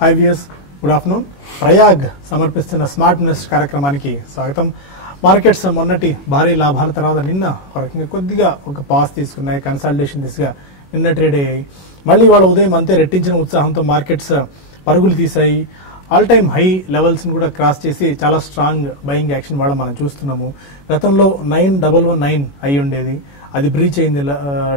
Hi viewers, good afternoon. Prayag సమర్పిస్తున్న smart invest కార్యక్రమానికి స్వాగతం. మార్కెట్స్ మొన్నటి భారీ లాభాల తర్వాత నిన్న కొద్దిగా ఒక పాస్ తీసుకున్నాయి, కన్సల్టేషన్ దిశగా నిన్న ట్రేడ్ అయ్యాయి. మళ్ళీ వాళ్ళ ఉదయం అంతే రెట్టించిన ఉత్సాహంతో మార్కెట్స్ పరుగులు తీశాయి. ఆల్ టైమ్ హై లెవెల్స్ ని కూడా క్రాస్ చేసి చాలా స్ట్రాంగ్ బయింగ్ యాక్షన్ వాళ్ళ మనం చూస్తున్నాము. గతంలో 9119 అయి ఉండేది, అది బ్రీచ్ అయింది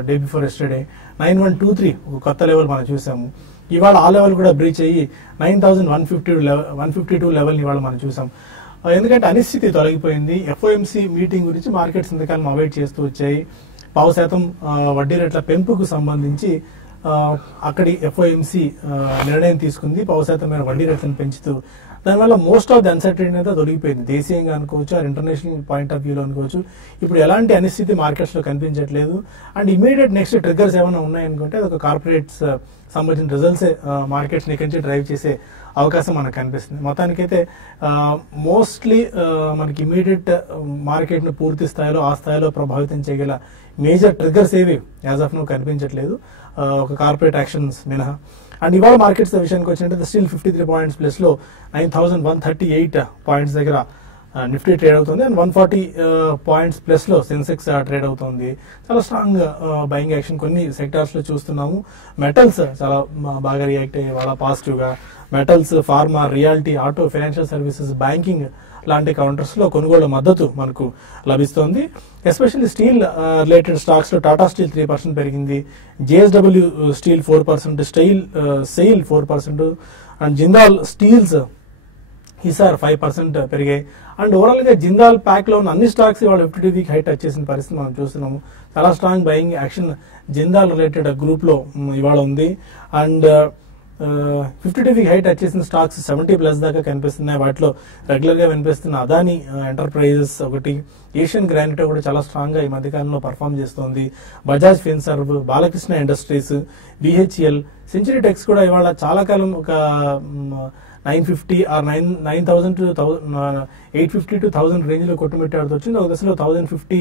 డే బిఫోర్ ఎస్టర్డే. 9123 ఒక కొత్త లెవెల్ మనం చూసాము. ఇవాళ ఆ లెవెల్ కూడా బ్రీచ్ అయ్యి 9152 లెవెల్ ఇవాళ మనం చూసాం. ఎందుకంటే అనిశ్చితి తొలగిపోయింది. ఎఫ్ఓఎంసీ మీటింగ్ గురించి మార్కెట్స్ ఇంతకాలం అవాయిడ్ చేస్తూ వచ్చాయి. 0.5% వడ్డీ రేట్ల పెంపుకు సంబంధించి అక్కడి ఎఫ్ఓఎంసీ నిర్ణయం తీసుకుంది. 0.5% మేర వడ్డీ రేట్లను పెంచుతూ దానివల్ల మోస్ట్ ఆఫ్ ది అన్సర్టైనిటీ అయితే తొలగిపోయింది. దేశీయంగా అనుకోవచ్చు, ఆర్ ఇంటర్నేషనల్ పాయింట్ ఆఫ్ వ్యూలో అనుకోవచ్చు. ఇప్పుడు ఎలాంటి అనిశ్చితి మార్కెట్స్ లో కనిపించట్లేదు. అండ్ ఇమీడియట్ నెక్స్ట్ ట్రిగ్గర్స్ ఏమైనా ఉన్నాయనుకుంటే అది ఒక కార్పొరేట్స్ సంబంధించిన రిజల్ట్స్ మార్కెట్స్ ని నుంచి డ్రైవ్ చేసే అవకాశం మనకు కనిపిస్తుంది. మొత్తానికైతే మోస్ట్లీ మనకి ఇమీడియట్ మార్కెట్ ను పూర్తి స్థాయిలో ఆ స్థాయిలో ప్రభావితం చేయగల మేజర్ ట్రిగ్గర్స్ ఏవి యాజ్ ఆఫ్ నో కనిపించట్లేదు, ఒక కార్పొరేట్ యాక్షన్స్ మినహా. అండ్ ఇవాళ మార్కెట్స్ విషయానికి వచ్చినట్టు స్టిల్ 53 పాయింట్స్ ప్లస్ లో 9138 పాయింట్స్ దగ్గర నిఫ్టీ ట్రేడ్ అవుతుంది. అండ్ 140 పాయింట్స్ ప్లస్ లో సెన్సెక్స్ ట్రేడ్ అవుతుంది. చాలా స్ట్రాంగ్ బయింగ్ యాక్షన్ కొన్ని సెక్టార్స్ లో చూస్తున్నాము. మెటల్స్ చాలా బాగా రియాక్ట్ అయ్యే వాళ్ళ పాజిటివ్ గా. Metals, pharma, reality, auto, financial services, banking లాంటి కౌంటర్స్ లో కొనుగోలు మద్దతు మనకు లభిస్తోంది. ఎస్పెషల్లీ స్టీల్ రిలేటెడ్ స్టాక్స్ లో టాటా స్టీల్ 3% పెరిగింది, జేఎస్డబ్ల్యూ స్టీల్ 4%, సెయిల్ 4%, అండ్ జిందాల్ స్టీల్స్, హిసార్ 5% పెరిగాయి. అండ్ ఓవరాల్ గా జిందాల్ ప్యాక్ లో ఉన్న అన్ని స్టాక్స్ ఇవాళ 52 వీక్ హైట్ టచ్ చేసిన పరిస్థితి మనం చూస్తున్నాము. చాలా strong buying action Jindal related group లో ఇవాళ ఉంది. అండ్ 52 వీక్ హైట్ టచ్ చేసిన స్టాక్స్ 70+ దాకా కనిపిస్తున్నాయి. వాటిలో రెగ్యులర్ గా వినిపిస్తున్న అదాని ఎంటర్ప్రైజెస్ ఒకటి, ఏషియన్ గ్రానైట్ కూడా చాలా స్ట్రాంగ్ గా ఈ మధ్యకాలంలో పర్ఫామ్ చేస్తోంది, బజాజ్ ఫిన్సర్వ్, బాలకృష్ణ ఇండస్ట్రీస్, బిహెచ్ఎల్, సెంచరీ టెక్స్ కూడా ఇవాళ చాలా కాలం ఒక 950 ఆర్ 9,000 to 850 to 1000 రేంజ్ లో కొట్టుమిట్టాడుతూ వచ్చింది. ఒక దశలో 1050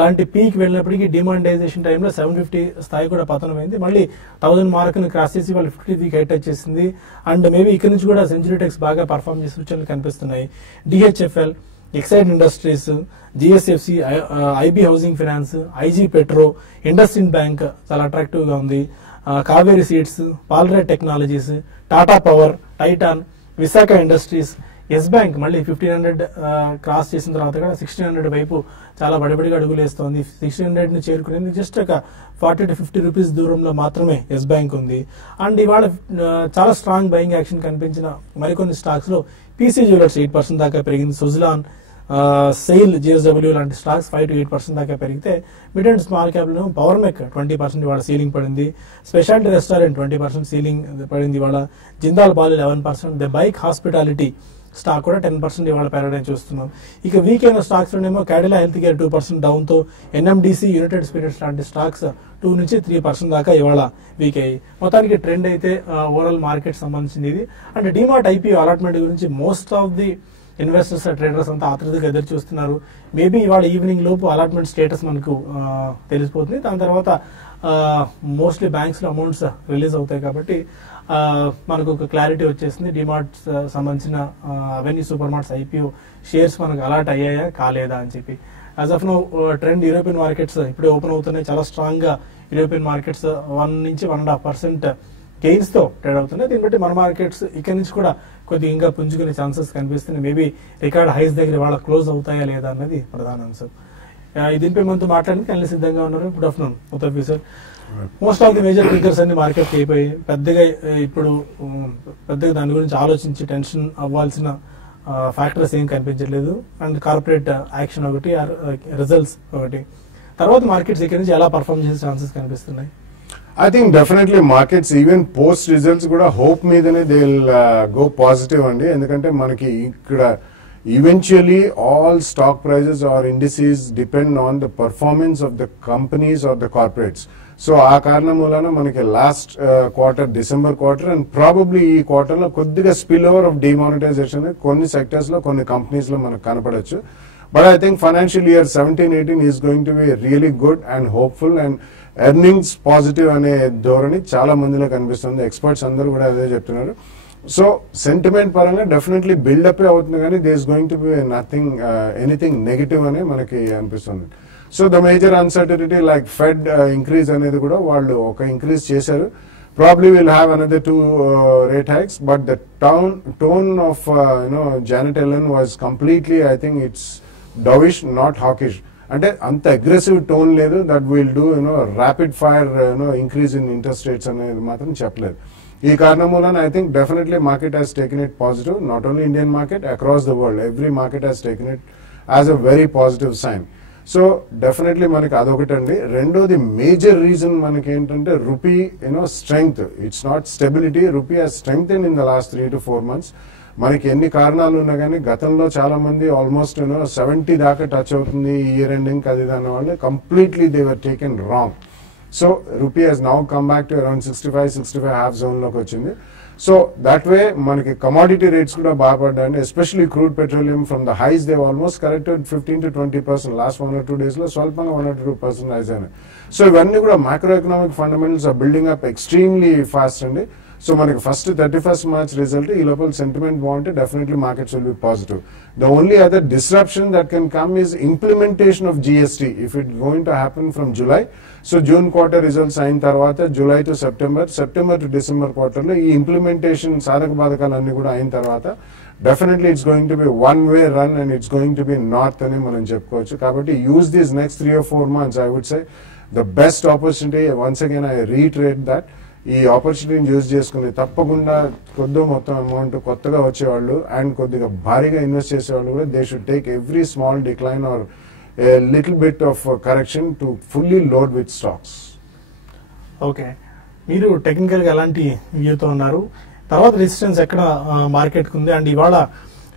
లాంటి పీక్ వెళ్ళినప్పటికీ డిమాండైజేషన్ టైంలో 750 స్థాయి కూడా పతనమైంది. మళ్ళీ 1000 మార్క్ ని క్రాస్ చేసి వాళ్ళు 50 వీక్ హైట్ టచ్ చేసింది. అండ్ మేబీ ఇక్కడ నుంచి కూడా సెంచరీ టెక్స్ బాగా పర్ఫామ్ చేసే సూచనలు కనిపిస్తున్నాయి. DHFL, Exide industries, GSFC, IB housing finance, IG petro, IndusInd bank చాలా అట్రాక్టివ్ గా ఉంది, కావేరీ సీడ్స్, పాల్రైట్ technologies, Tata power, Titan, Visakha industries, yes bank మళ్ళీ 1500 క్రాస్ చేసిన తర్వాత కూడా 1600 వైపు చాలా బడిబడిగా అడుగులు వేస్తోంది. 1600 ని చేరుకునేందుకు జస్ట్ ఒక 40 to 50 రూపీస్ దూరంలో మాత్రమే ఎస్ బ్యాంక్ ఉంది. అండ్ ఇవాళ చాలా స్ట్రాంగ్ బయింగ్ యాక్షన్ కనిపించిన మరికొన్ని స్టాక్స్ లో పీసీ జ్యువెలర్స్ 8% దాకా పెరిగింది. సుజలాన్, సెయిల్, జిఎస్డబ్ల్యూ లాంటి స్టాక్స్ 5 to 8% దాకా పెరిగితే మిడ్ అండ్ స్మాల్ క్యాప్ లో పవర్ మెక్ 20% ఇవాళ సీలింగ్ పడింది. స్పెషాలిటీ రెస్టారెంట్ 20% సీలింగ్ పడింది ఇవాళ. జిందాల్ బాల్ 11%, ద బైక్ హాస్పిటాలిటీ స్టాక్ కూడా 10% ఇవాళ పెరగడం చూస్తున్నాం. ఇక వీక్ అయిన స్టాక్స్ లోనేమో క్యాడిలా హెల్త్ కేర్ 2% డౌన్ తో, ఎన్ఎండిసి, యునైటెడ్ స్పిరిట్స్ లాంటి స్టాక్స్ 2 నుంచి 3% దాకా ఇవాళ వీక్ అయ్యి. మొత్తానికి ట్రెండ్ అయితే ఓవరాల్ మార్కెట్ సంబంధించింది ఇది. అండ్ డిమార్ట్ ఐపీఓ అలాట్మెంట్ గురించి most of the investors, traders అంతా ఆతృతగా ఎదురు చూస్తున్నారు. మేబీ ఇవాళ ఈవినింగ్ లోపు అలాట్మెంట్ స్టేటస్ మనకు తెలిసిపోతుంది. దాని తర్వాత మోస్ట్లీ బ్యాంక్స్ లో అమౌంట్స్ రిలీజ్ అవుతాయి కాబట్టి మనకు ఒక క్లారిటీ వచ్చేసింది. డిమార్ట్ సంబంధించిన Avenue Supermarts IPO shares మనకు అలాట్ అయ్యాయా కాలేదా అని చెప్పి. As of now trend European markets ఇప్పుడే ఓపెన్ అవుతున్నాయి. చాలా స్ట్రాంగ్ గా యూరోపియన్ మార్కెట్స్ 1 నుంచి 1.5% గెయిన్స్ తో ట్రేడ్ అవుతున్నాయి. దీన్ని బట్టి మన మార్కెట్స్ ఇక్కడ నుంచి కూడా కొద్దిగా ఇంకా పుంజుకునే ఛాన్సెస్ కనిపిస్తున్నాయి. మేబీ రికార్డ్ హైస్ దగ్గర వాళ్ళ క్లోజ్ అవుతాయా లేదా అన్నది ప్రధాన అంశం. దీనిపై మనతో మాట్లాడడానికి అన్ని సిద్ధంగా ఉన్నారు. గుడ్ ఆఫ్టర్నూన్ ఉత్తర్వి sir. Most of the major triggers అన్ని మార్కెట్ అయిపోయి పెద్దగా దాని గురించి ఆలోచించి టెన్షన్ అవ్వాల్సిన ఫ్యాక్టర్స్ ఏం కనిపించట్లేదు. అండ్ కార్పొరేట్ యాక్షన్ ఒకటి, రిజల్ట్స్ ఒకటి, తర్వాత మార్కెట్స్ ఇక్కడ నుంచి ఎలా పర్ఫార్మ్ చేసే ఛాన్సెస్ కనిపిస్తున్నాయి? I think definitely markets even post results కూడా hope మీదనే they will go positive అండి. ఎందుకంటే మనకి ఇక్కడ eventually all stock prices or indices depend on the performance of the companies or the corporates. So ఆ కారణం వలన మనకి last quarter, December quarter and probably ఈ క్వార్టర్ లో కొద్దిగా స్పిల్ ఓవర్ ఆఫ్ డిమానిటైజేషన్ కొన్ని సెక్టర్స్ లో, కొన్ని కంపెనీస్ లో మనకు కనపడచ్చు. But I think financial year 17-18 is going to be really good and hopeful. And earnings positive అనే ధోరణి చాలా మందిలో కనిపిస్తుంది. ఎక్స్పర్ట్స్ అందరూ కూడా అదే చెప్తున్నారు. సో సెంటిమెంట్ పరంగా డెఫినెట్లీ బిల్డప్ అవుతుంది కానీ they is going to be nothing anything negative అని మనకి అనిపిస్తుంది. So the major uncertainty like fed increase అనేది కూడా వాళ్ళు ఒక ఇంక్రీజ్ చేశారు. Probably will have another 2 rate hikes, but the tone of Janet Yellen was completely, I think it's dovish, not hawkish. అంటే అంత అగ్రెసివ్ టోన్ లేదు that will do rapid fire increase in interest rates అనేది మాత్రం చెప్పలేదు. ఈ కారణం వలన I think definitely market has taken it positive, not only Indian market, across the world every market has taken it as a very positive sign. So definitely మనకి అదొకటండి. రెండోది major reason మనకి ఏంటంటే rupee strength, it's not stability, rupee has strength in the last 3 to 4 months. మనకి ఎన్ని కారణాలు ఉన్నా కానీ గతంలో చాలా మంది ఆల్మోస్ట్ 70 దాకా టచ్ అవుతుంది ఇయర్ ఎండింగ్ అది దాని వాళ్ళు completely they were taken wrong. So rupee has now come back to around 65 half zone లోకి వచ్చింది. సో దట్ వే మనకి కమాడిటీ రేట్స్ కూడా బాగుపడ్డాయండి, especially crude petroleum from the highs they almost corrected 15 to 20% last 1 or 2 days లో స్వల్పంగా 1 or 2% rise అయినాయి. So ఇవన్నీ కూడా micro economic fundamentals are building up extremely fast అండి. సో మనకి ఫస్ట్ 31st March రిజల్ట్ ఈ లోపల సెంటిమెంట్ బాగుంటే definitely markets will be positive. The only other disruption that can come is implementation of GST if it going to happen from July. So June quarter results అయిన తర్వాత July to September to December క్వార్టర్లో ఈ implementation సాధక బాధకాలన్నీ కూడా అయిన తర్వాత definitely it's going to B one way run and it's going to be north అని మనం చెప్పుకోవచ్చు. కాబట్టి use these next 3 or 4 months I would say the best opportunity. Once again I reiterate that ఈ ఆపర్చునిటీని యూజ్ చేసుకుని తప్పకుండా కొద్ది మొత్తం అమౌంట్ కొత్తగా వచ్చేవాళ్ళు అండ్ కొద్దిగా భారీగా ఇన్వెస్ట్ చేసేవాళ్ళు కూడా they should take every small decline or a little bit of correction to fully load with stocks. Okay, మీరు టెక్నికల్ గా ఎలాంటి వ్యూతో ఉన్నారు? తర్వాత రెసిస్టెన్స్ ఎక్కడ మార్కెట్ కు ఉంది? అండ్ ఇవాళ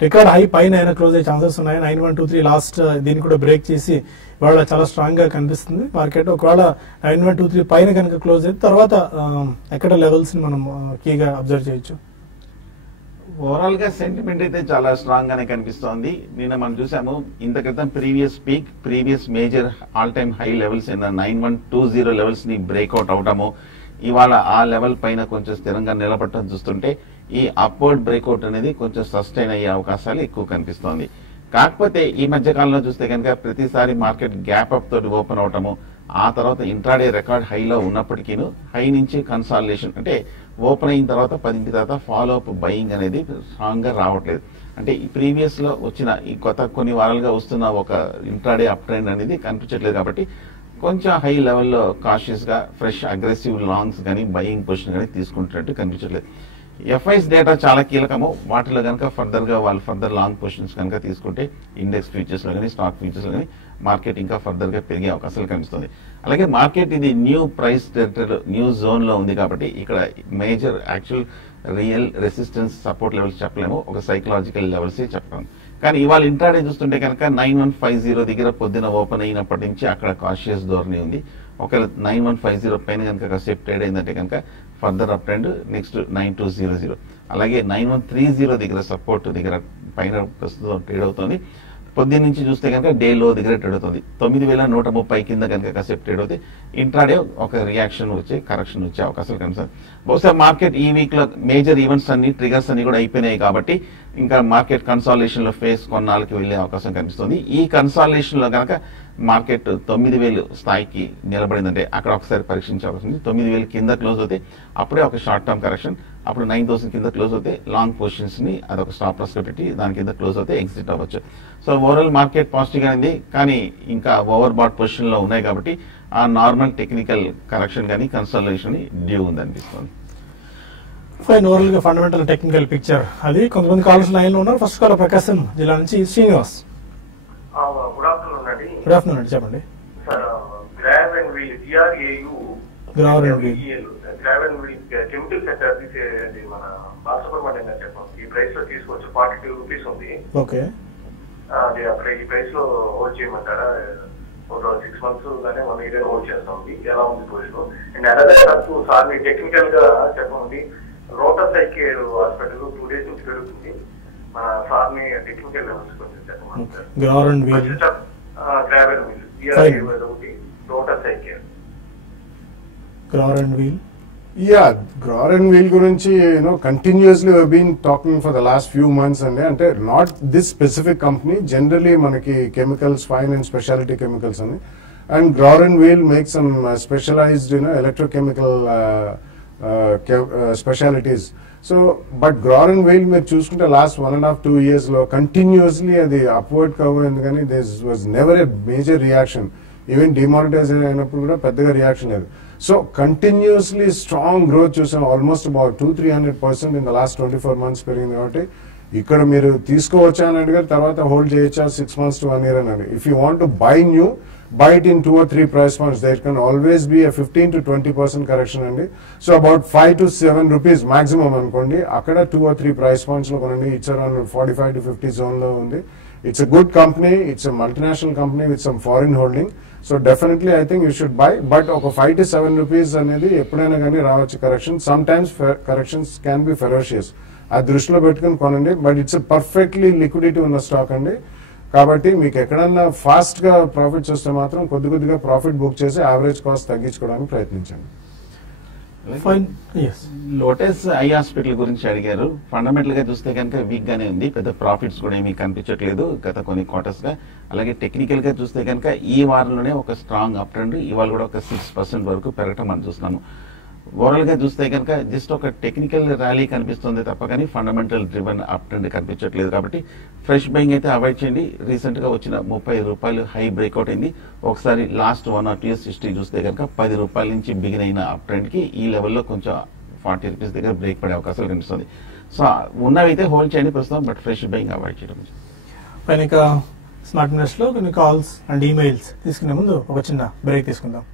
రికార్డ్ హై పైన క్లోజ్ అయ్యే ఛాన్సెస్ ఉన్నాయి. 9123 లాస్ట్ దీన్ని కూడా బ్రేక్ చేసి ఇవాళ చాలా స్ట్రాంగ్ గా కనిపిస్తుంది మార్కెట్. ఒకవేళ 9123 పైన కనుక క్లోజ్ అయితే తర్వాత ఎక్కడ లెవెల్స్ ని మనం కీగా అబ్జర్వ్ చేయొచ్చు? ఓవరాల్ గా సెంటిమెంట్ అయితే చాలా స్ట్రాంగ్ గానే కనిపిస్తోంది. నిన్న మనం చూసాము ఇంత క్రితం previous major all time high levels అయిన 9120 లెవెల్స్ ని బ్రేక్అవుట్ అవడము, ఇవాళ ఆ లెవెల్ పైన కొంచెం స్థిరంగా నిలబడటం చూస్తుంటే ఈ అప్వర్డ్ బ్రేక్అవుట్ అనేది కొంచెం సస్టైన్ అయ్యే అవకాశాలు ఎక్కువ కనిపిస్తోంది. కాకపోతే ఈ మధ్య కాలంలో చూస్తే కనుక ప్రతిసారి మార్కెట్ గ్యాప్ అప్ తోటి ఓపెన్ అవటము, ఆ తర్వాత ఇంట్రాడే రికార్డ్ హైలో ఉన్నప్పటికీ హై నుంచి కన్సాలిడేషన్ అంటే ఓపెన్ అయిన తర్వాత 10 తర్వాత ఫాలో అప్ బయింగ్ అనేది స్ట్రాంగ్ గా రావట్లేదు. అంటే ఈ ప్రీవియస్ లో వచ్చిన ఈ కొత్త కొన్ని వారాలుగా వస్తున్న ఒక ఇంట్రాడే అప్ ట్రెండ్ అనేది కనిపించట్లేదు. కాబట్టి కొంచెం హై లెవెల్లో కాషియస్ గా ఫ్రెష్ అగ్రెసివ్ లాంగ్స్ కానీ బయింగ్ పొజిషన్ కానీ తీసుకుంటున్నట్టు కనిపించట్లేదు. ఎఫ్ఐస్ డేటా చాలా కీలకము. వాటిలో కనుక ఫర్దర్ గా వాళ్ళు ఫర్దర్ లాంగ్ పొజిషన్స్ కనుక తీసుకుంటే ఇండెక్స్ ఫ్యూచర్స్ లో కానీ స్టాక్ ఫ్యూచర్స్ లో కానీ మార్కెట్ ఇంకా ఫర్దర్ గా పెరిగే అవకాశాలు కనిపిస్తుంది. అలాగే మార్కెట్ ఇది new price territory new zone లో ఉంది కాబట్టి ఇక్కడ major actual real resistance support levels చెప్పలేము, ఒక సైకలాజికల్ లెవెల్స్ చెప్పలేము. కానీ ఇవాళ ఇంట్రాడే చూస్తుంటే కనుక 9150 దగ్గర పొద్దున ఓపెన్ అయినప్పటి నుంచి అక్కడ కాషియస్ ధోరణి ఉంది. ఒకవేళ 9150 పైన కనుక కాసేపు ట్రేడ్ అయిందంటే కనుక ఫర్దర్ అప్ ట్రెండ్ నెక్స్ట్ 9200. అలాగే 9130 దగ్గర సపోర్ట్ దగ్గర పైన ప్రస్తుతం ట్రేడ్ అవుతుంది. పొద్దున్న నుంచి చూస్తే కనుక డే లో దగ్గర ట్రేడ్ అవుతుంది. 9130 కింద కనుక కాసేపు ట్రేడ్ అవుతే ఇంట్రాడే ఒక రియాక్షన్ వచ్చే కరెక్షన్ వచ్చే అవకాశాలు కనిపిస్తుంది. బహుశా మార్కెట్ ఈ వీక్ లో మేజర్ ఈవెంట్స్ అన్ని ట్రిగర్స్ అన్ని కూడా అయిపోయినాయి కాబట్టి ఇంకా మార్కెట్ కన్సాలిడేషన్ లో ఫేస్ కొన్నాళ్ళకి వెళ్లే అవకాశం కనిపిస్తుంది. ఈ కన్సాలిడేషన్ లో కనుక మార్కెట్ 9000 స్థాయికి నిలబడిందంటే అక్కడ ఒకసారి పరీక్షించే అవకాశం ఉంది. 9000 కింద క్లోజ్ అవుతే అప్పుడే ఒక షార్ట్ టర్మ్ కరెక్షన్, అప్పుడు 9000 కింద క్లోజ్ అవుతే లాంగ్ పొజిషన్స్ ని అదొక స్టాప్ లాస్ గా పెట్టి దాని కింద క్లోజ్ అవుతే ఎగ్జిట్ అవ్వచ్చు. సో ఓవరాల్ మార్కెట్ పాజిటివ్ గా ఉంది, కానీ ఇంకా ఓవర్ బాట్ పొజిషన్ లో ఉన్నాయి కాబట్టి ఆ నార్మల్ టెక్నికల్ కరెక్షన్ కానీ కన్సల్టేషన్ డ్యూ ఉంది అనిపిస్తుంది. ఫైన్, ఓవరాల్ గా ఫండమెంటల్ టెక్నికల్ పిక్చర్ అది. కొంతమంది కాలర్స్ లైన్ లో ఉన్నారు. ఫస్ట్ కాల్ ప్రకాశం జిల్లా నుంచి శ్రీనివాస్. గుడ్ ఆఫ్టర్నూన్ అండి. గుడ్ ఆఫ్టర్నూన్ అండి, చెప్పండి. Sir Grauer and Weil chemical sector మన బాలసుబ్రహ్మణ్యం గారు చెప్పాం ఈ ప్రైస్ లో తీసుకోవచ్చు. 42 రూపీస్ ఉంది. ఓకే, అది అక్కడ ఈ ప్రైస్ లో హోల్డ్ చేయమంటారా? ఒక 6 months గానే 1 year హోల్డ్ చేస్తాం. ఎలా ఉంది పొజిషన్? అండ్ అలాగే సార్ మీ టెక్నికల్ గా చెప్పండి. రోటర్ సైకిల్ హాస్పిటల్ 2 days నుంచి పెరుగుతుంది. మన సార్ మీ టెక్నికల్ లెవెల్స్ కొంచెం చెప్పండి sir. Grauer and Weil, rotor cycle. Grauer and Weil Yeah, Grower and Wheel గురించి continuously we've been talking for the last few months అండి. అంటే not this specific company, generally మనకి chemicals, fine and specialty chemicals అని. And Grower and Wheel makes some specialized electrochemical specialities. So but Grower and Wheel మీరు చూసుకుంటే last 1.5-2 years లో continuously అది upward curve ఉంది, కానీ there was never a major reaction. Even demonetisation అయినప్పుడు కూడా పెద్దగా రియాక్షన్ లేదు. సో కంటిన్యూస్లీ స్ట్రాంగ్ గ్రోత్ చూసాం, almost about 200-300% in the last 24 months పెరిగింది. కాబట్టి ఇక్కడ మీరు తీసుకోవచ్చా అని అడిగారు, తర్వాత హోల్డ్ చేయొచ్చా 6 months to 1 year అని అడిగారు. If you want to buy new, buy it in 2 or 3 price points. There can always be a 15-20% correction అండి. So about 5 to 7 rupees maximum అనుకోండి, అక్కడ 2 or 3 price points లో కొనండి. ఇట్స్ అరౌండ్ 45-50 zone లో ఉంది. It's a good company, it's a multinational company with some foreign holding. So definitely I think you should buy, but ఒక 5 to 7 rupees అనేది ఎప్పుడైనా కానీ రావచ్చు correction. Sometimes corrections can be ferocious. ఆ దృష్టిలో పెట్టుకుని కొనండి, బట్ ఇట్స్ పర్ఫెక్ట్లీ లిక్విడిటీ ఉన్న స్టాక్ అండి. కాబట్టి మీకు ఎక్కడన్నా ఫాస్ట్ గా ప్రాఫిట్స్ వస్తే మాత్రం కొద్దిగా ప్రాఫిట్ బుక్ చేసి యావరేజ్ కాస్ట్ తగ్గించుకోవడానికి ప్రయత్నించండి. లోటస్ ఐ హాస్పిటల్ గురించి అడిగారు. ఫండమెంటల్ గా చూస్తే కనుక వీక్ గానే ఉంది, పెద్ద ప్రాఫిట్స్ కూడా ఏమీ కనిపించట్లేదు గత కొన్ని క్వార్టర్స్ గా. అలాగే టెక్నికల్ గా చూస్తే కనుక ఈ వారంలోనే ఒక స్ట్రాంగ్ అప్ ట్రెండ్, ఇవాళ కూడా ఒక 6% వరకు పెరగటం మనం చూస్తున్నాము. ఓవరాల్ గా చూస్తే కనుక జస్ట్ ఒక టెక్నికల్ ర్యాలీ కనిపిస్తుంది తప్ప కానీ ఫండమెంటల్ డ్రివెన్ అప్ ట్రెండ్ కనిపించట్లేదు. కాబట్టి ఫ్రెష్ బయింగ్ అయితే అవాయిడ్ చేయండి. రీసెంట్ గా వచ్చిన 30 రూపాయలు హై బ్రేక్అవుట్ అయింది. ఒకసారి లాస్ట్ 1 or 2 years హిస్టరీ చూస్తే కనుక 10 రూపాయల నుంచి బిగిన్ అయిన అప్ ట్రెండ్ కి ఈ లెవెల్లో కొంచెం 40 రూపీస్ దగ్గర బ్రేక్ పడే అవకాశాలు కనిపిస్తుంది. సో ఉన్నవైతే హోల్డ్ చేయండి ప్రస్తుతం, బట్ ఫ్రెష్ బయింగ్ అవాయిడ్ చేయడం. పైన స్మార్ట్ ఇన్వెస్ట్ లో కొన్ని కాల్స్ అండ్ ఈమెయిల్స్ తీసుకునే ముందు ఒక చిన్న బ్రేక్ తీసుకుందాం.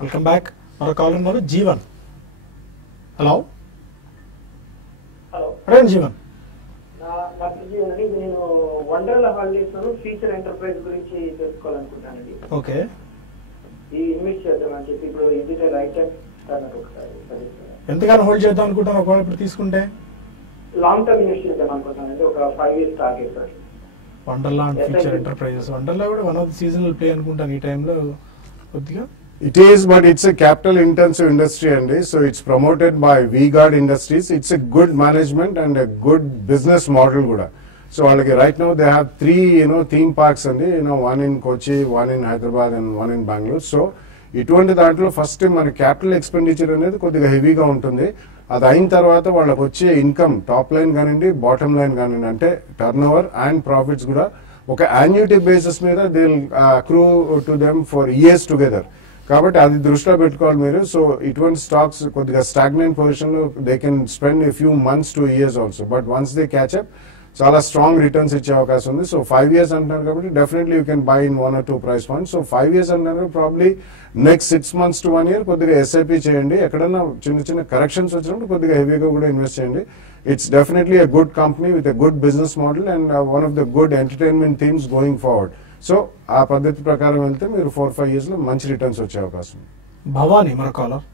Welcome back. మరో కాల్ ఉన్నారు, జీవన్. హలో అడగండి జీవన్. నేను వండర్లా హాలిడేస్ ఫ్యూచర్ ఎంటర్ప్రైజ్ గురించి తెలుసుకోవాలనుకుంటానండి. ఓకే, ఈ ఇన్వెస్ట్ చేద్దామని చెప్పి ఇప్పుడు ఇది రైట్ టైం నాకు ఒకసారి ఎంతగానో హోల్డ్ చేద్దాం అనుకుంటాను ఒకవేళ ఇప్పుడు తీసుకుంటే? లాంగ్ టర్మ్ ఇన్వెస్ట్ చేద్దాం అనుకుంటానండి, ఒక 5 years target. Wonderla and Future Enterprises, Wonderla కూడా one of the seasonal play అనుకుంటాను ఈ టైంలో కొద్దిగా. It is, but it's a capital intensive industry అండి. So it's promoted by V-Guard Industries. It's a good management and a good business model కూడా. So వాళ్ళకి right now they have 3 theme parks అండి. One in Kochi, one in Hyderabad and one in Bangalore. So ఇటువంటి దాంట్లో first మన capital expenditure అనేది కొద్దిగా హెవీగా ఉంటుంది. అది అయిన తర్వాత వాళ్ళకి వచ్చే ఇన్కమ్ టాప్ లైన్ కానివ్వండి, బాటమ్ లైన్ కానివ్వండి, అంటే టర్న్ ఓవర్ అండ్ ప్రాఫిట్స్ కూడా ఒక యాన్యుటీ బేసిస్ మీద they will accrue to them for years together. కాబట్టి అది దృష్టిలో పెట్టుకోవాలి మీరు. సో ఇటువంటి స్టాక్స్ కొద్దిగా స్టాగ్నెంట్ పొజిషన్ లో they can spend a few months to years also, but once they catch up చాలా స్ట్రాంగ్ రిటర్న్స్ ఇచ్చే అవకాశం ఉంది. సో 5 years అంటున్నారు కాబట్టి definitely you can by in 1 or 2 price points. So 5 years అంటున్నారు, probably next 6 months to 1 year కొద్దిగా SIP చేయండి. ఎక్కడన్నా చిన్న కరెక్షన్స్ వచ్చినప్పుడు కొద్దిగా హెవీగా కూడా ఇన్వెస్ట్ చేయండి. It's definitely a good company with a good business model and one of the good entertainment themes going forward. So ఆ పద్ధతి ప్రకారం వెళ్తే మీరు 4-5 years లో మంచి రిటర్న్స్ వచ్చే అవకాశం. భవానీ మన కాలర్.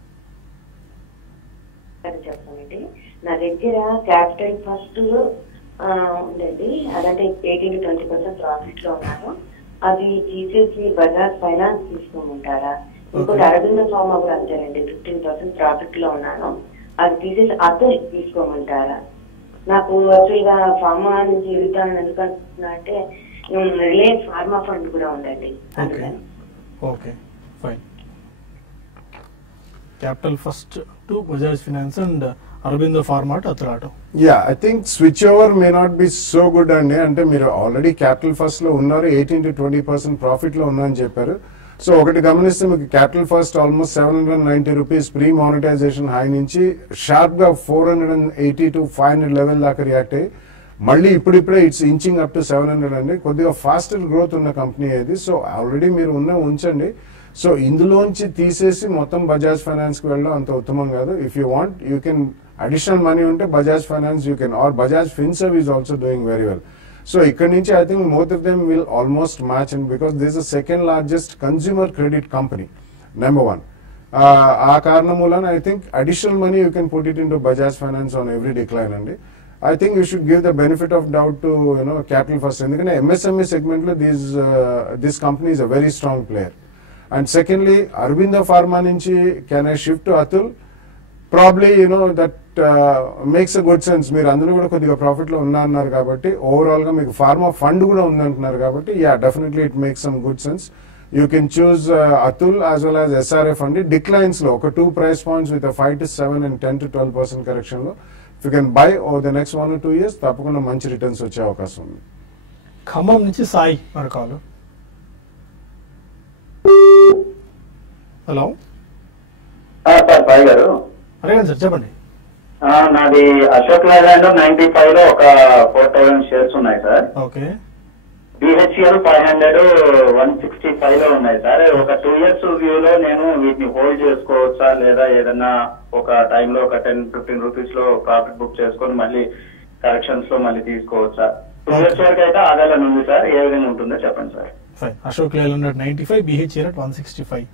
చెప్పండి, నా దగ్గర క్యాపిటల్ ఫస్ట్ ఉందండి, అదంటే 18-20% ప్రాఫిట్ లో ఉన్నాను. అది తీసేసి బజాజ్ ఫైనాన్స్ తీసుకోమంటారా? ఇంకోటి అరవింద ఫార్మా కూడా అంతేనండి, 15% ప్రాఫిట్ లో ఉన్నాను. అది తీసేసి అదే తీసుకోమంటారా? నాకు యాక్చువల్ గా ఫార్మా నుంచి వెళ్తాను ఎందుకంటున్నా అంటే రిలయన్స్ ఫార్మా ఫండ్ కూడా ఉందండి. Okay fine. Capital First to Bajaj Finance and Aurobindo Pharma to అతలాటో. Yeah, I think switch over may not be so good అండి. అంటే మీరు ఆల్రెడీ క్యాపిటల్ ఫస్ట్ లో ఉన్నారు, 18-20% ప్రాఫిట్ లో ఉన్నారని చెప్పారు. సో ఒకటి గమనిస్తే మీకు capital first almost 790 rupees pre monetisation high నుంచి షార్ప్ గా 480-500 లెవెల్ దాకా రియాక్ట్ అయ్యి మళ్ళీ ఇప్పుడిప్పుడే ఇట్స్ ఇంచింగ్ అప్ టు 700 అండి. కొద్దిగా ఫాస్టర్ గ్రోత్ ఉన్న కంపెనీ ఇది. సో ఆల్రెడీ మీరు ఉంచండి. సో ఇందులోంచి తీసేసి మొత్తం బజాజ్ ఫైనాన్స్ కి వెళ్ళడం అంత ఉత్తమం కాదు. If you want you can additional money ఉంటే Bajaj Finance you can, or Bajaj Finserv is also doing very well. So ఇక్కడ నుంచి I think both of them will almost match and because this is second largest consumer credit company, number 1. ఆ కారణం మూలన I think additional money you can put it into Bajaj Finance on every decline అండి. I think you should give the benefit of doubt to Capital First. ఎందుకంటే MSME segment లో this company is a very strong player. And secondly, Aurobindo Pharma నుంచి can I shift to Atul? Probably that makes a good sense. మీరు అందులో కూడా కొద్దిగా profit లో ఉన్నారు కాబట్టి ఓవరాల్ గా మీకు ఫార్మా ఫండ్ కూడా ఉందంటున్నారు కాబట్టి definitely it makes some good sense. You can choose Atul as well as SRF fund. Declines లో ఒక 2 price points with a 5 to 7 and 10 to 12% correction లో if you can buy over the next 1 or 2 years తప్పకుండా మంచి returns వచ్చే అవకాశం ఉంది. ఖమ్మం నుంచి సాయి మన కాల్. హలో సార్ సాయి గారు, అడగండి సార్, చెప్పండి. నాది అశోక్ లైలాండ్ 95 లో ఒక 4000 షేర్స్ ఉన్నాయి సార్. ఓకే. BHEL 500 165 లో ఉన్నాయి సార్. ఒక 2 years వ్యూలో నేను వీటిని హోల్డ్ చేసుకోవచ్చా లేదా ఏదన్నా ఒక టైంలో ఒక 10-15 రూపీస్ లో ప్రాఫిట్ బుక్ చేసుకొని మళ్ళీ కరెక్షన్స్ లో మళ్ళీ తీసుకోవచ్చా? 2 years వరకు అయితే ఆదాయం ఉంది సార్, ఏ విధంగా ఉంటుందో చెప్పండి sir. Fine. Ashok Leyland 95, BHEL 165.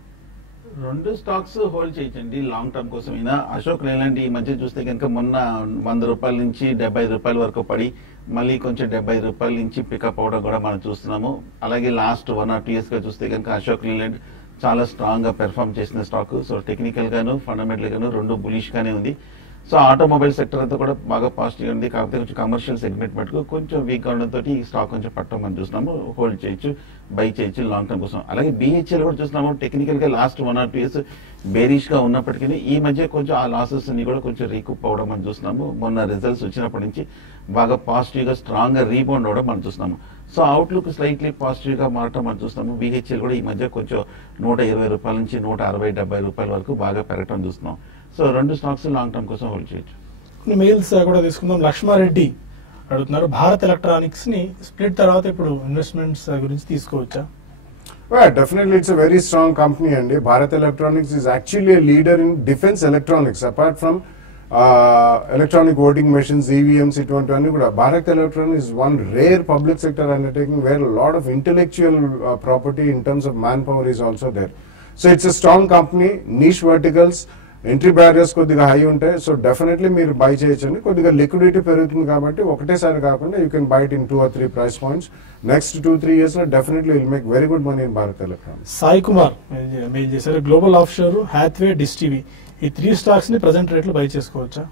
రెండు స్టాక్స్ హోల్డ్ చేయించండి లాంగ్ టర్మ్ కోసం. అయినా అశోక్ లేలాండ్ ఈ మధ్య చూస్తే కనుక మొన్న 100 రూపాయల నుంచి 75 రూపాయల వరకు పడి మళ్ళీ కొంచెం 75 రూపాయల నుంచి పికప్ అవడం కూడా మనం చూస్తున్నాము. అలాగే లాస్ట్ 1 or 2 years గా చూస్తే కనుక అశోక్ లేలాండ్ చాలా స్ట్రాంగ్ గా పెర్ఫార్మ్ చేసిన స్టాక్. సో టెక్నికల్ గాను ఫండమెంటల్ గాను రెండు బులిష్ గానే ఉంది. సో ఆటోమొబైల్ సెక్టర్ అంతా కూడా బాగా పాజిటివ్ ఉంది. కాకపోతే కొంచెం కమర్షియల్ సెగ్మెంట్ మటుకు కొంచెం వీక్ అవడంతో ఈ స్టాక్ కొంచెం పట్టడం మనం చూస్తున్నాము. హోల్డ్ చేయొచ్చు, బై చేయొచ్చు లాంగ్ టర్మ్ కోసం. అలాగే BHEL కూడా చూస్తున్నాము. టెక్నికల్ గా లాస్ట్ 1 or 2 years బేరిష్ గా ఉన్నప్పటికీ ఈ మధ్య కొంచెం ఆ లాసెస్ అన్ని కూడా కొంచెం రీకూప్ అవడం మనం చూస్తున్నాము. మొన్న రిజల్ట్స్ వచ్చినప్పటి నుంచి బాగా పాజిటివ్ గా స్ట్రాంగ్ గా రీబౌండ్ అవడం మనం చూస్తున్నాము. సో అవుట్లుక్ స్లైట్లీ పాజిటివ్ గా మారటం మనం చూస్తున్నాము. BHEL కూడా ఈ మధ్య కొంచెం 120 రూపాయల నుంచి 160-170 రూపాయల వరకు బాగా పెరగటం చూస్తున్నాం. సో రెండు స్టాక్స్ లాంగ్ టర్మ్ కోసం హోల్డ్ చేయొచ్చు. కొన్ని మెయిల్స్ కూడా తీసుకుందాం. లక్ష్మారెడ్డి అడుగుతున్నారు, భారత్ ఎలక్ట్రానిక్స్ ని స్ప్లిట్ తర్వాత ఇప్పుడు ఇన్వెస్ట్మెంట్స్ గురించి తీసుకోవచ్చా? Well, definitely it's a very strong company and Bharat Electronics is actually a leader in defense electronics. Apart from electronic voting machines, EVMs, ఇటువంటివన్నీ కూడా Bharat Electronics is one rare public sector undertaking where a lot of intellectual property in terms of manpower is also there. So it's a strong company, niche verticals, entry barriers కొద్దిగా high ఉంటాయి. So definitely మీరు buy చేయొచ్చండి. కొద్దిగా liquidity పెరుగుతుంది కాబట్టి ఒకటేసారి కాకుండా you can buy it in 2 or 3 price points. Next 2-3 years లో definitely will make very good money in Bharat Electronics. Sai Kumar mail చేశారు, Global Offshore, Hathway, Dish TV ఈ 3 స్టాక్స్ ని ప్రెసెంట్ రేట్ లో బై చేసుకోవచ్చా?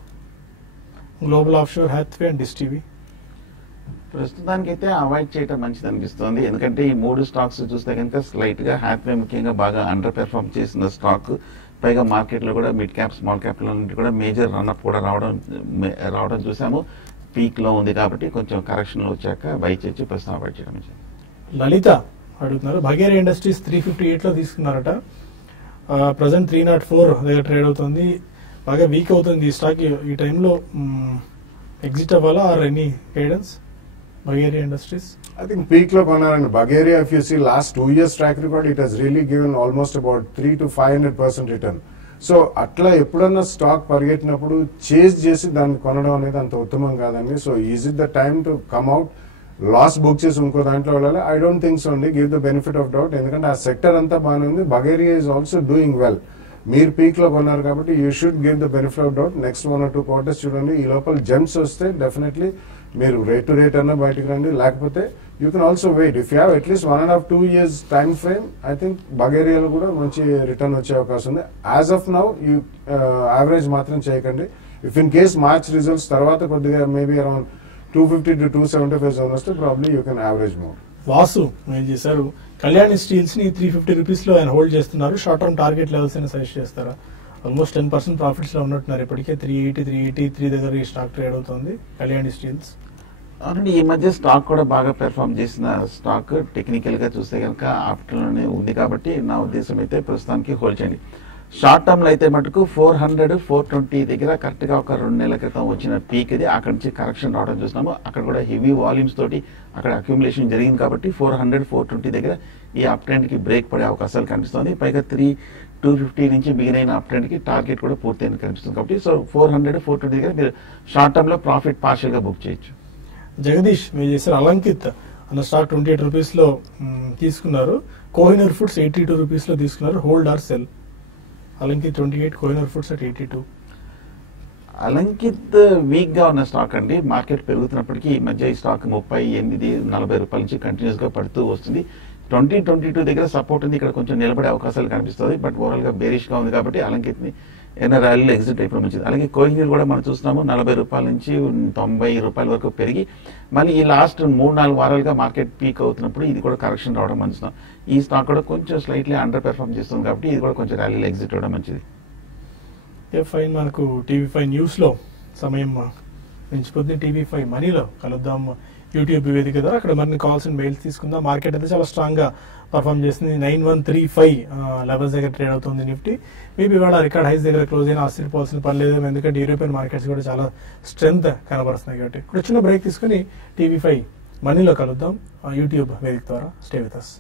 Global Offshore, Hathway and Dish TV ప్రస్తుతానికి అయితే avoid చేయడం మంచిది అనిపిస్తుంది. ఎందుకంటే ఈ 3 స్టాక్స్ చూస్తే కనుక స్లైట్ గా హ్యాత్వే ముఖ్యంగా బాగా అండర్ పెర్ఫార్మ్ చేసిన స్టాక్. పైగా మార్కెట్ లో కూడా మిడ్ క్యాప్, స్మాల్ క్యాప్ లో కూడా మేజర్ రన్అప్ కూడా రావడం చూసాము. పీక్ లో ఉంది కాబట్టి కొంచెం కరెక్షన్ లో వచ్చాక బై చేసి ప్రస్తుతం అవాయిడ్ చేయడం. లలిత అడుగుతున్నారు, బగేరియా ఇండస్ట్రీస్ 358 లో తీసుకున్నారట, ప్రజెంట్ 304 దగ్గర ట్రేడ్ అవుతుంది, బాగా వీక్ అవుతుంది ఈ స్టాక్. ఈ టైంలో ఎగ్జిట్ అవ్వాలా or any guidance? Bagaria Industries? I think peak lo konaranడి. Bagaria, if you see last 2 years track record, it has really given almost about 300 to 500% return. So అట్లా ఎప్పుడన్నా స్టాక్ పరిగెట్టినప్పుడు చేజ్ చేసి దాన్ని కొనడం అనేది అంత ఉత్తమం కాదండి. So is it the time to come out, loss book చేసి ఇంకో దాంట్లో వెళ్ళాలి? ఐ డోంట్ థింక్ సో అండి. Give the benefit of doubt. ఎందుకంటే ఆ సెక్టర్ అంతా బాగానే ఉంది. బగేరియా ఈజ్ ఆల్సో డూయింగ్ వెల్. మీరు పీక్ లో కొన్నారు కాబట్టి you should give the benefit of doubt. Next 1 or 2 quarters చూడండి. ఈ లోపల జంప్స్ వస్తే డెఫినెట్లీ మీరు రేట్ టు రేట్ అన్నా బయటకు రండి. లేకపోతే you can also wait. If you have at least 1.5-2 years time frame, I think బగేరియాలో కూడా మంచి రిటర్న్ వచ్చే అవకాశం ఉంది. As of now you average మాత్రం చేయకండి. If in case March results తర్వాత కొద్దిగా మేబీ అరౌండ్ 250 to 275 జోన్ వస్తే probably you can average more. Vasu ఏం చేశారు, కళ్యాణి స్టీల్స్ ని 350 రూపీస్ లో ఆయన హోల్డ్ చేస్తున్నారు. షార్ట్ టర్మ్ టార్గెట్ లెవెల్స్ అయినా సజెస్ట్ చేస్తారా? ఆల్మోస్ట్ 10% ప్రాఫిట్స్ లో ఉన్నట్టున్నారు. ఇప్పటికే 383 దగ్గర ఈ స్టాక్ ట్రేడ్ అవుతుంది కళ్యాణి స్టీల్స్. అవునండి, ఈ మధ్య స్టాక్ కూడా బాగా పెర్ఫార్మ్ చేసిన స్టాక్. టెక్నికల్ గా చూస్తే కనుక ఆఫ్టర్ లోనే ఉంది కాబట్టి నా ఉద్దేశం అయితే ప్రస్తుతానికి హోల్డ్ చేయండి. షార్ట్ టర్మ్ లో అయితే మటుకు 400-420 దగ్గర కరెక్ట్ గా ఒక 2 నెలల క్రితం వచ్చిన పీక్ ఇది. అక్కడ నుంచి కరెక్షన్ రావడం చూస్తున్నాము. అక్కడ కూడా హెవీ వాల్యూమ్స్ తోటి అక్కడ అక్యుములేషన్ జరిగింది కాబట్టి 400-420 దగ్గర ఈ అప్ ట్రెండ్ కి బ్రేక్ పడే అవకాశాలు కనిపిస్తుంది. పైగా 250 నుంచి బిగిన్ అయిన అప్ ట్రెండ్ కి టార్గెట్ కూడా పూర్తయిన కనిపిస్తుంది కాబట్టి సో 400-420 దగ్గర మీరు షార్ట్ టర్మ్ లో ప్రాఫిట్ పార్షియల్ గా బుక్ చేయొచ్చు. జగదీష్ మీరు చేశారు, అలంకిత్ అన్న స్టాక్ 28 రూపీస్ లో తీసుకున్నారు. కోహినూర్ ఫుడ్స్ 82 రూపీస్ లో తీసుకున్నారు. Hold are cell? Alankit 28, Kohinoor foods at 82. Alankit week గా ఉన్న స్టాక్ అండి. మార్కెట్ పెరుగుతున్నప్పటికీ ఈ మధ్య ఈ స్టాక్ 38-40 రూపాయల నుంచి కంటిన్యూస్ గా పడుతూ వస్తుంది. 2022 దగ్గర సపోర్ట్ ఉంది, ఇక్కడ కొంచెం నిలబడే అవకాశాలు కనిపిస్తుంది. బట్ ఓవరాల్ గా బేరిష్ గా ఉంది కాబట్టి అలంకిత్ ని ఏదైనా ర్యాలీలో ఎగ్జిట్ అయిపోవడం మంచిది. అలాగే కోహినూర్ కూడా మనం చూస్తున్నాము 40 రూపాయల నుంచి 90 రూపాయల వరకు పెరిగి మళ్ళీ ఈ లాస్ట్ 3-4 వారాలుగా మార్కెట్ పీక్ అవుతున్నప్పుడు ఇది కూడా కరెక్షన్ రావడం మంచిది. ఈ స్టాక్ కూడా కొంచెం స్లైట్లీ అండర్ పెర్ఫార్మ్ చేస్తుంది కాబట్టి ఇది కూడా కొంచెం ర్యాలీలో ఎగ్జిట్ అవ్వడం మంచిది. ఫైన్, మనకు టీవీ5 న్యూస్ లో సమయం మించిపోతుంది. టీవీ5 మనీలో కలుద్దాం యూట్యూబ్ వేదిక ద్వారా. అక్కడ మరిన్ని కాల్స్ అండ్ మెయిల్స్ తీసుకుందాం. మార్కెట్ అయితే చాలా స్ట్రాంగ్ గా పర్ఫామ్ చేస్తుంది. 9135 లెవెల్స్ దగ్గర ట్రేడ్ అవుతుంది నిఫ్టీ. మేబీ ఇవాళ రికార్డ్ హైస్ దగ్గర క్లోజ్ అయినా ఆశ్చర్యపోవాల్సిన పని లేదు, ఎందుకంటే యూరోపియన్ మార్కెట్స్ కూడా చాలా స్ట్రెంగ్త్ కనబరుస్తున్నాయి కాబట్టి. ఇప్పుడు చిన్న బ్రేక్ తీసుకుని టీవీ5 మనీలో కలుద్దాం యూట్యూబ్ వేదిక ద్వారా. Stay with us.